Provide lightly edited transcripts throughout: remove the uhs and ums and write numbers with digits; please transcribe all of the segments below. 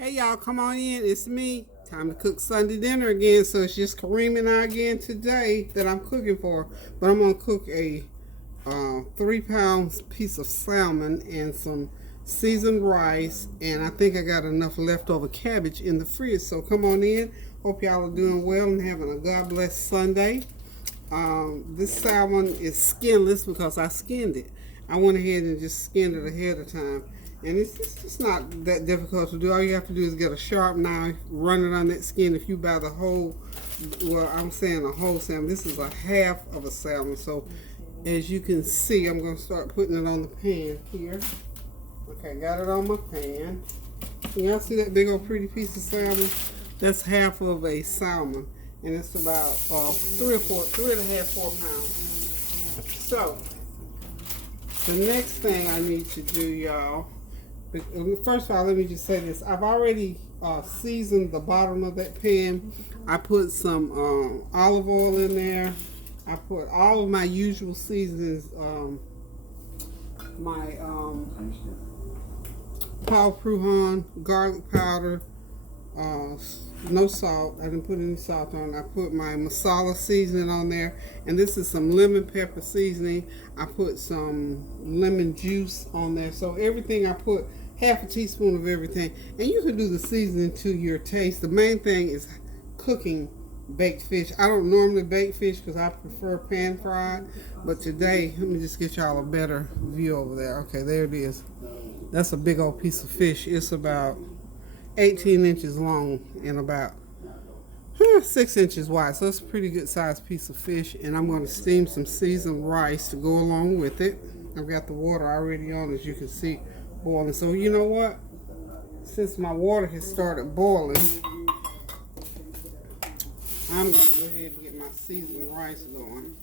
Hey y'all, come on in. It's me. Time to cook Sunday dinner again. So it's just Kareem and I again today that I'm cooking for. But I'm gonna cook a 3 pound piece of salmon and some seasoned rice. And I think I got enough leftover cabbage in the fridge. So come on in. Hope y'all are doing well and having a God bless Sunday. This salmon is skinless because I skinned it. I went ahead and just skinned it ahead of time. And it's not that difficult to do. All you have to do is get a sharp knife, run it on that skin. If you buy the whole, well, I'm saying a whole salmon. This is a half of a salmon. So as you can see, I'm going to start putting it on the pan here. Okay, got it on my pan. Y'all see that big old pretty piece of salmon? That's half of a salmon. And it's about 3.5, 4 pounds. So the next thing I need to do, y'all, first of all, let me just say this. I've already seasoned the bottom of that pan. I put some olive oil in there. I put all of my usual seasonings, my Paul Pruhan, garlic powder, no salt. I didn't put any salt on. I put my masala seasoning on there, and this is some lemon pepper seasoning. I put some lemon juice on there. So everything I put half a teaspoon of everything, and you can do the seasoning to your taste. The main thing is cooking baked fish. I don't normally bake fish because I prefer pan fried, but today let me just get y'all a better view over there. Okay, there it is. That's a big old piece of fish. It's about 18 inches long and about 6 inches wide. So it's a pretty good sized piece of fish. And I'm going to steam some seasoned rice to go along with it. I've got the water already on, as you can see, boiling. So you know what? Since my water has started boiling, I'm going to go ahead and get my seasoned rice going.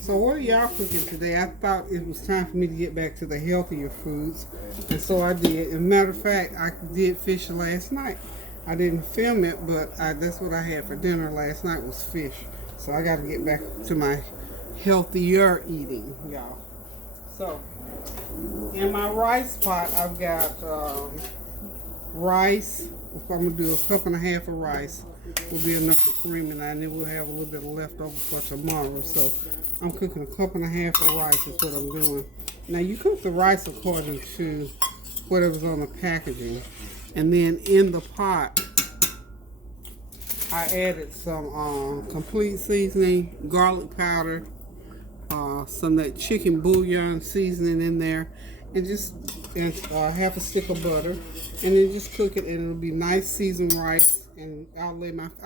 So what are y'all cooking today? I thought it was time for me to get back to the healthier foods, and so I did. As a matter of fact, I did fish last night. I didn't film it, but that's what I had for dinner last night was fish. So I got to get back to my healthier eating, y'all. So in my rice pot, I've got rice. I'm going to do a cup and a half of rice. Will be enough for Kareem and I, and then we'll have a little bit of leftover for tomorrow. So I'm cooking a cup and a half of rice is what I'm doing. Now you cook the rice according to whatever's on the packaging. And then in the pot, I added some complete seasoning, garlic powder, some of that chicken bouillon seasoning in there, and just half a stick of butter, and then just cook it, and it'll be nice seasoned rice. And I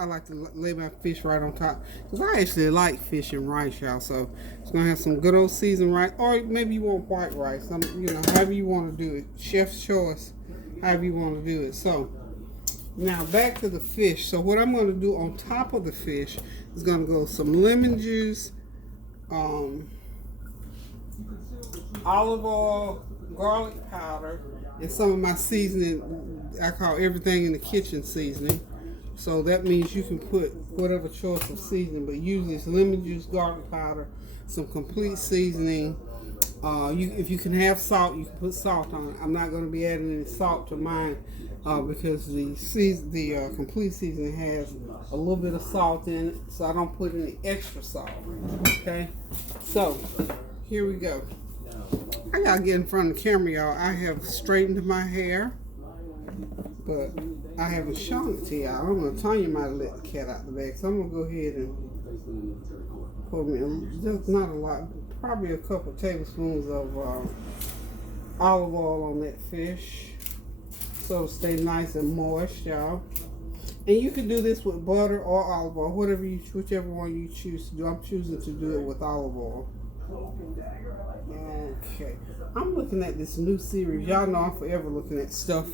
like to lay my fish right on top, because I actually like fish and rice, y'all. So it's gonna have some good old seasoned rice, or maybe you want white rice, however you want to do it, chef's choice, however you want to do it. So now back to the fish. So what I'm going to do on top of the fish is going to go some lemon juice, olive oil, garlic powder, and some of my seasoning. I call everything in the kitchen seasoning. So that means you can put whatever choice of seasoning, but usually it's lemon juice, garlic powder, some complete seasoning. If you can have salt, you can put salt on it. I'm not going to be adding any salt to mine because the complete seasoning has a little bit of salt in it, so I don't put any extra salt. Okay, so here we go. I gotta get in front of the camera, y'all. I have straightened my hair, but I haven't shown it to y'all. I don't know, Tanya might have let the cat out the bag, so I'm gonna go ahead and pour me just not a lot, probably a couple tablespoons of olive oil on that fish, so it'll stay nice and moist, y'all. And you can do this with butter or olive oil, whichever one you choose to do. I'm choosing to do it with olive oil. Okay, I'm looking at this new series. Y'all know I'm forever looking at stuff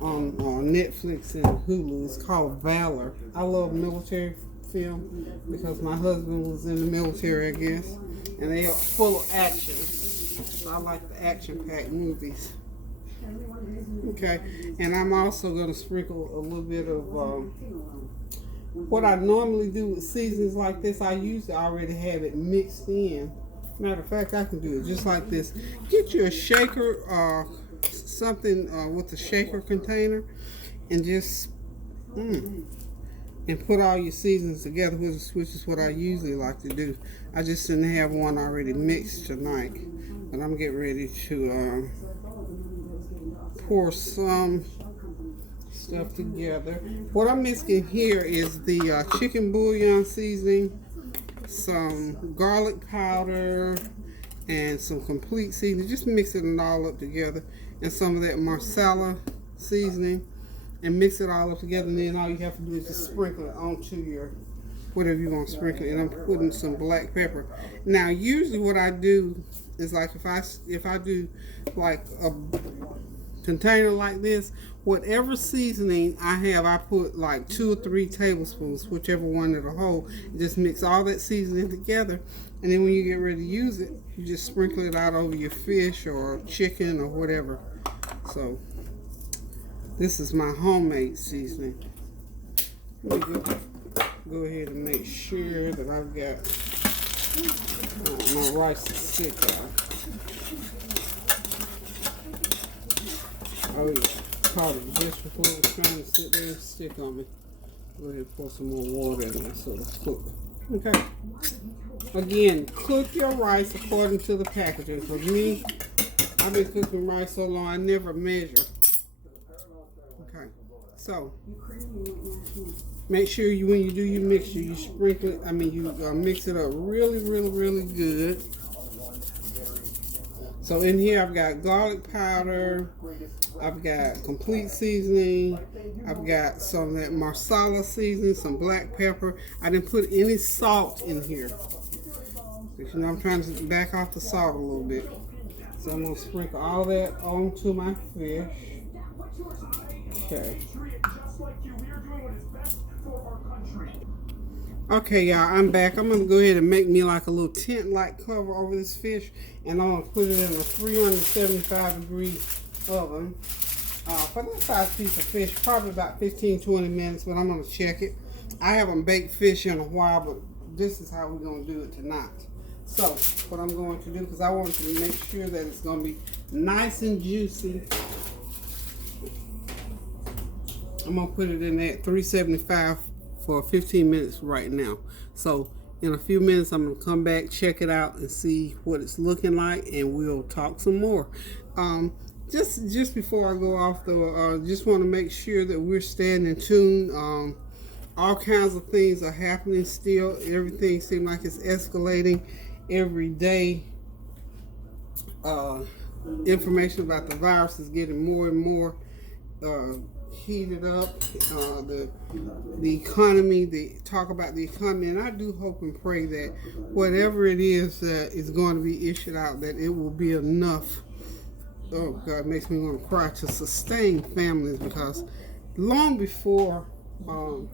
on Netflix and Hulu. It's called Valor. I love military film because my husband was in the military, I guess, and they are full of action. So I like the action-packed movies. Okay, and I'm also going to sprinkle a little bit of what I normally do with seasons like this. I usually already have it mixed in. Matter of fact, I can do it just like this. Get you a shaker, something with a shaker container, and just and put all your seasons together, which is what I usually like to do. I just didn't have one already mixed tonight, but I'm getting ready to pour some stuff together. What I'm mixing here is the chicken bouillon seasoning, some garlic powder, and some complete seasoning. Just mixing it all up together, and some of that marsala seasoning, and mix it all up together. And then all you have to do is just sprinkle it onto your whatever you want to sprinkle it. And I'm putting some black pepper. Now, usually what I do is, like, if I do like a container like this, whatever seasoning I have, I put like 2 or 3 tablespoons, whichever one it'll hold. Just mix all that seasoning together, and then when you get ready to use it, you just sprinkle it out over your fish or chicken or whatever. So this is my homemade seasoning. Let me go ahead and make sure that I've got my rice is sick out. Oh yeah, caught it just before it was trying to sit there and stick on me. Go ahead and pour some more water in there so it'll cook. Okay. Again, cook your rice according to the packaging. For me, I've been cooking rice so long I never measure. Okay. So make sure when you do your mixture, you sprinkle it. You mix it up really, really, really good. So in here I've got garlic powder, I've got complete seasoning, I've got some of that marsala seasoning, some black pepper. I didn't put any salt in here. But, I'm trying to back off the salt a little bit. So I'm going to sprinkle all that onto my fish. Okay. Okay, y'all, I'm back. I'm going to go ahead and make me like a little tent-like cover over this fish, and I'm going to put it in a 375-degree oven. For that size piece of fish, probably about 15-20 minutes, but I'm going to check it. I haven't baked fish in a while, but this is how we're going to do it tonight. So, what I'm going to do, because I want to make sure that it's going to be nice and juicy, I'm going to put it in at 375 for 15 minutes right now. So in a few minutes I'm going to come back, check it out, and see what it's looking like, and we'll talk some more. Just before I go off though, just want to make sure that we're staying in tune. All kinds of things are happening still. Everything seems like it's escalating every day. Information about the virus is getting more and more heated up. The economy, they talk about the economy, and I do hope and pray that whatever it is that is going to be issued out, that it will be enough. Oh God, it makes me want to cry, to sustain families, because long before all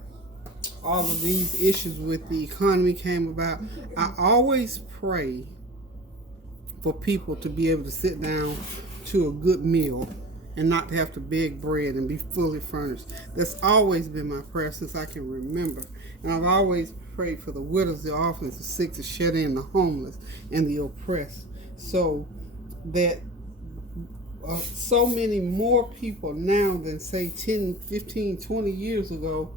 of these issues with the economy came about, I always pray for people to be able to sit down to a good meal and not to have to beg bread and be fully furnished. That's always been my prayer since I can remember. And I've always prayed for the widows, the orphans, the sick, the shut in, the homeless, and the oppressed. So that so many more people now than say 10, 15, 20 years ago,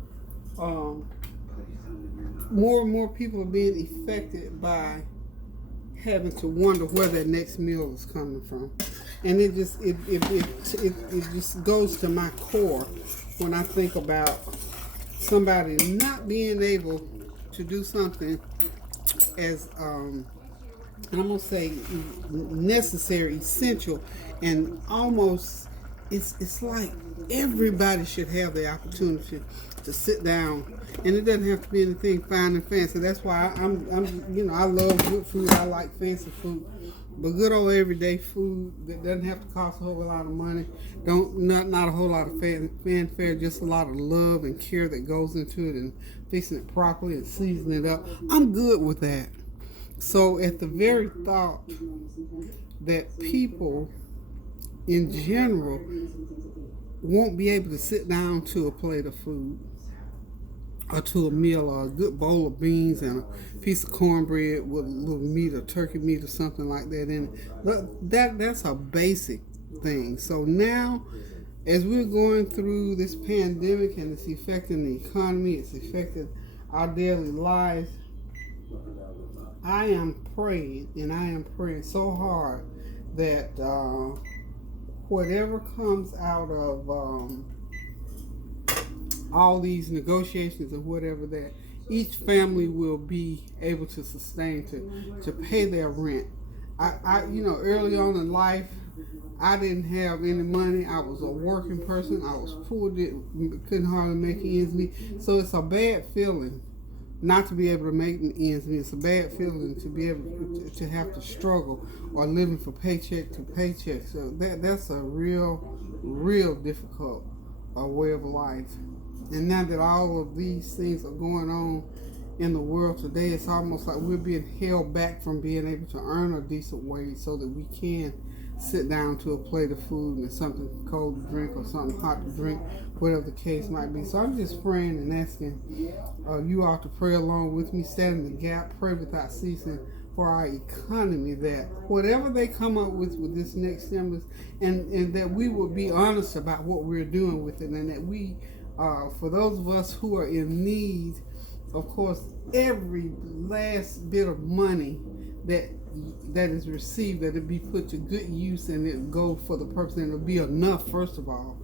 more and more people are being affected by having to wonder where their next meal is coming from. And it just goes to my core when I think about somebody not being able to do something as and I'm gonna say necessary, essential, and almost it's like everybody should have the opportunity to sit down, and it doesn't have to be anything fine and fancy. That's why I'm I love good food. I like fancy food. But good old everyday food that doesn't have to cost a whole lot of money, not a whole lot of fanfare, just a lot of love and care that goes into it, and fixing it properly and seasoning it up. I'm good with that. So at the very thought that people in general won't be able to sit down to a plate of food, or to a meal, or a good bowl of beans and a piece of cornbread with a little meat or turkey meat or something like that in it. That's a basic thing. So now as we're going through this pandemic and it's affecting the economy, it's affecting our daily lives, I am praying, and I am praying so hard that whatever comes out of all these negotiations or whatever, that each family will be able to sustain to pay their rent. Early on in life, I didn't have any money. I was a working person. I was poor, couldn't hardly make ends meet. So it's a bad feeling not to be able to make ends meet. It's a bad feeling to be able to have to struggle or living for paycheck to paycheck. So that's a real difficult way of life. And now that all of these things are going on in the world today, it's almost like we're being held back from being able to earn a decent wage so that we can sit down to a plate of food and something cold to drink or something hot to drink, whatever the case might be. So I'm just praying and asking you all to pray along with me, stand in the gap, pray without ceasing for our economy, that whatever they come up with this next stimulus, and that we will be honest about what we're doing with it, and that we, for those of us who are in need, of course, every last bit of money that is received, that it be put to good use and it go for the purpose, and it'll be enough, first of all,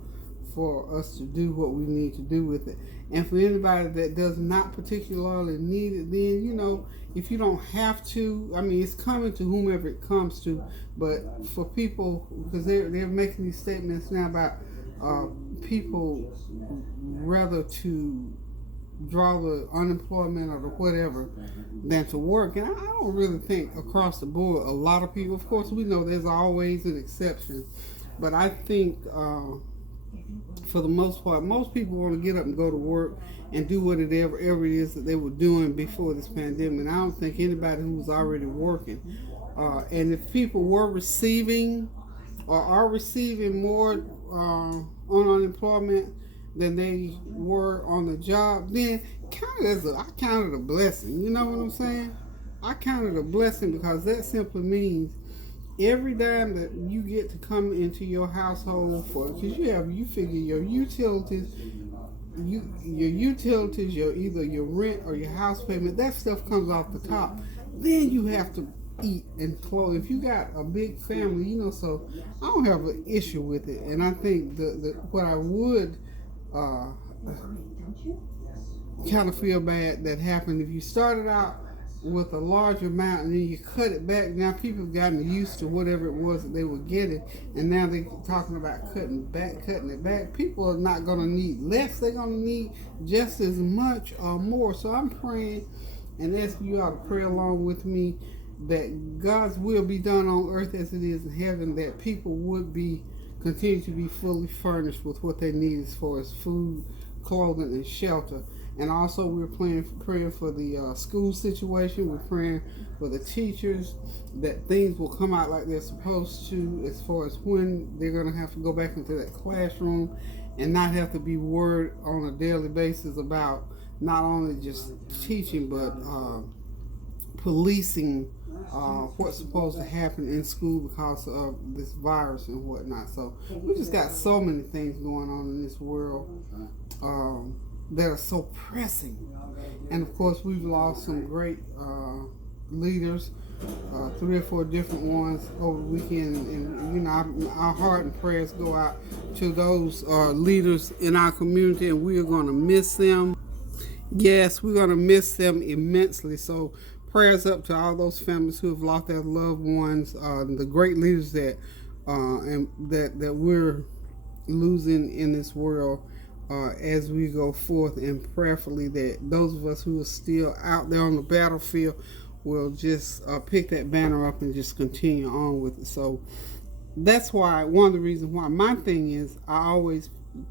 for us to do what we need to do with it. And for anybody that does not particularly need it, then, if you don't have to, it's coming to whomever it comes to. But for people, because they're making these statements now about people rather to draw the unemployment or the whatever than to work. And I don't really think across the board a lot of people, of course we know there's always an exception, but I think for the most part, most people want to get up and go to work and do whatever it is that they were doing before this pandemic. And I don't think anybody who was already working, and if people were receiving or are receiving more on unemployment than they were on the job, then I count it a blessing. You know what I'm saying? I count it a blessing, because that simply means every dime that you get to come into your household because you figure your utilities, your either your rent or your house payment, that stuff comes off the top. Then you have to eat and clothe. If you got a big family, so I don't have an issue with it. And I think what I would kind of feel bad that happened if you started out with a large amount and then you cut it back. Now people have gotten used to whatever it was that they were getting, and now they're talking about cutting it back. People are not going to need less, they're going to need just as much or more. So I'm praying and asking you all to pray along with me that God's will be done on earth as it is in heaven, that people would continue to be fully furnished with what they need as far as food, clothing, and shelter. And also we're praying for the school situation. We're praying for the teachers, that things will come out like they're supposed to, as far as when they're going to have to go back into that classroom and not have to be worried on a daily basis about not only just teaching, but policing what's supposed to happen in school because of this virus and whatnot. So we just got so many things going on in this world that are so pressing. And of course we've lost some great leaders, 3 or 4 different ones over the weekend, and our heart and prayers go out to those leaders in our community, and we are going to miss them. Yes, we're going to miss them immensely. So prayers up to all those families who have lost their loved ones, the great leaders that we're losing in this world, as we go forth, and prayerfully that those of us who are still out there on the battlefield will just pick that banner up and just continue on with it. So that's why, one of the reasons why my thing is, I always,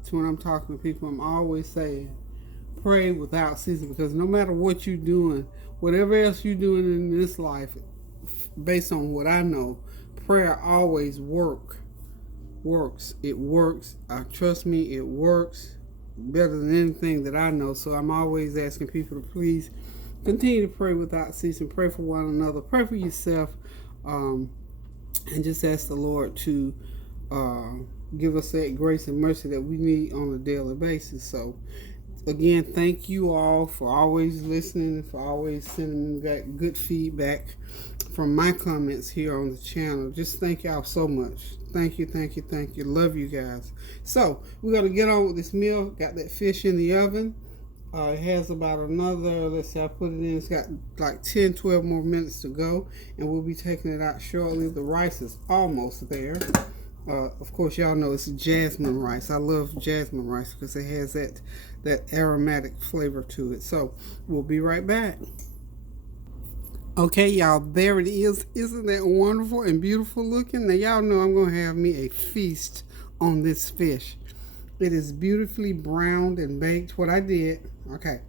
when I'm talking to people, I'm always saying pray without ceasing, because no matter what you're doing, whatever else you're doing in this life, based on what I know, prayer always works. It works. Trust me, it works better than anything that I know. So I'm always asking people to please continue to pray without ceasing. Pray for one another. Pray for yourself, and just ask the Lord to give us that grace and mercy that we need on a daily basis. So again, thank you all for always listening, for always sending me back good feedback from my comments here on the channel. Just thank y'all so much. Thank you, thank you, thank you. Love you guys. So we're going to get on with this meal. Got that fish in the oven. It has about another, let's see, I put it in, it's got like 10, 12 more minutes to go, and we'll be taking it out shortly. The rice is almost there. Of course, y'all know it's jasmine rice. I love jasmine rice because it has that aromatic flavor to it. So we'll be right back. Okay, y'all, there it is. Isn't that wonderful and beautiful looking? Now, y'all know I'm going to have me a feast on this fish. It is beautifully browned and baked. What I did, okay,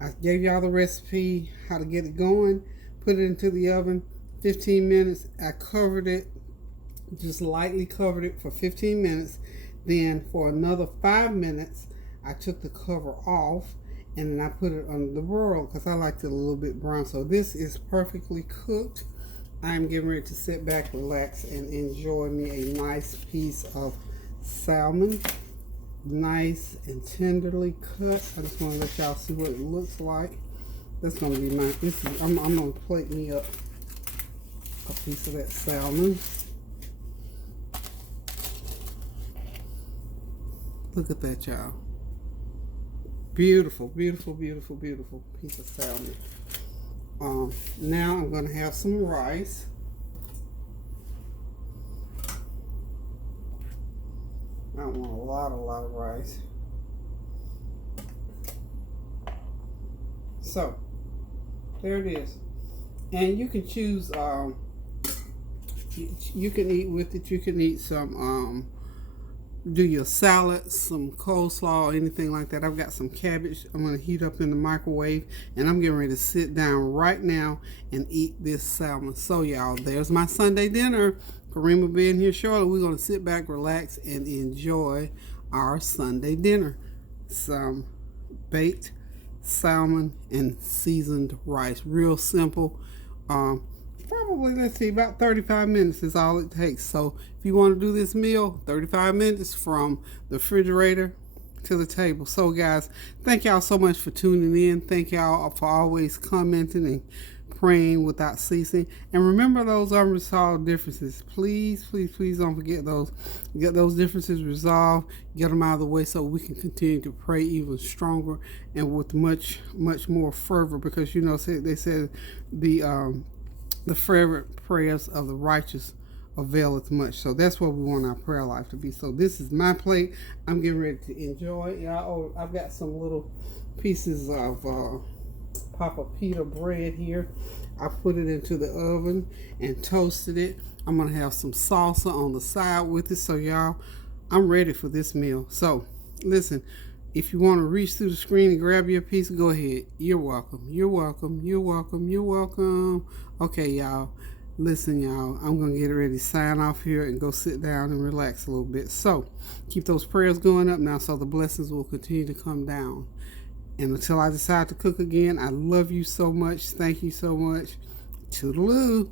I gave y'all the recipe, how to get it going. Put it into the oven, 15 minutes. I covered it, just lightly covered it for 15 minutes. Then for another 5 minutes, I took the cover off, and then I put it on the broil because I liked it a little bit brown. So this is perfectly cooked. I'm getting ready to sit back, relax, and enjoy me a nice piece of salmon. Nice and tenderly cut. I just want to let y'all see what it looks like. That's going to be my, I'm going to plate me up a piece of that salmon. Look at that, y'all. Beautiful, beautiful, beautiful, beautiful piece of salmon. Now I'm going to have some rice. I don't want a lot of rice. So, there it is. And you can choose, you can eat with it, you can eat some, do your salad, some coleslaw, anything like that. I've got some cabbage I'm going to heat up in the microwave, and I'm getting ready to sit down right now and eat this salmon. So, y'all, there's my Sunday dinner. Kareem will be in here shortly. We're going to sit back, relax, and enjoy our Sunday dinner. Some baked salmon and seasoned rice. Real simple. Probably, let's see, about 35 minutes is all it takes. So if you want to do this meal, 35 minutes from the refrigerator to the table. So guys, thank y'all so much for tuning in. Thank y'all for always commenting and praying without ceasing. And remember those unresolved differences. Please, please, please don't forget those. Get those differences resolved. Get them out of the way so we can continue to pray even stronger and with much, much more fervor. Because, you know, they said the fervent prayers of the righteous availeth much. So that's what we want our prayer life to be. So this is my plate. I'm getting ready to enjoy. Oh, I've got some little pieces of Pita bread here. I put it into the oven and toasted it. I'm going to have some salsa on the side with it. So y'all, I'm ready for this meal. So listen, if you want to reach through the screen and grab your piece, go ahead. You're welcome. You're welcome. You're welcome. You're welcome. Okay, y'all. Listen, y'all. I'm going to get ready to sign off here and go sit down and relax a little bit. So keep those prayers going up now so the blessings will continue to come down. And until I decide to cook again, I love you so much. Thank you so much. Toodaloo.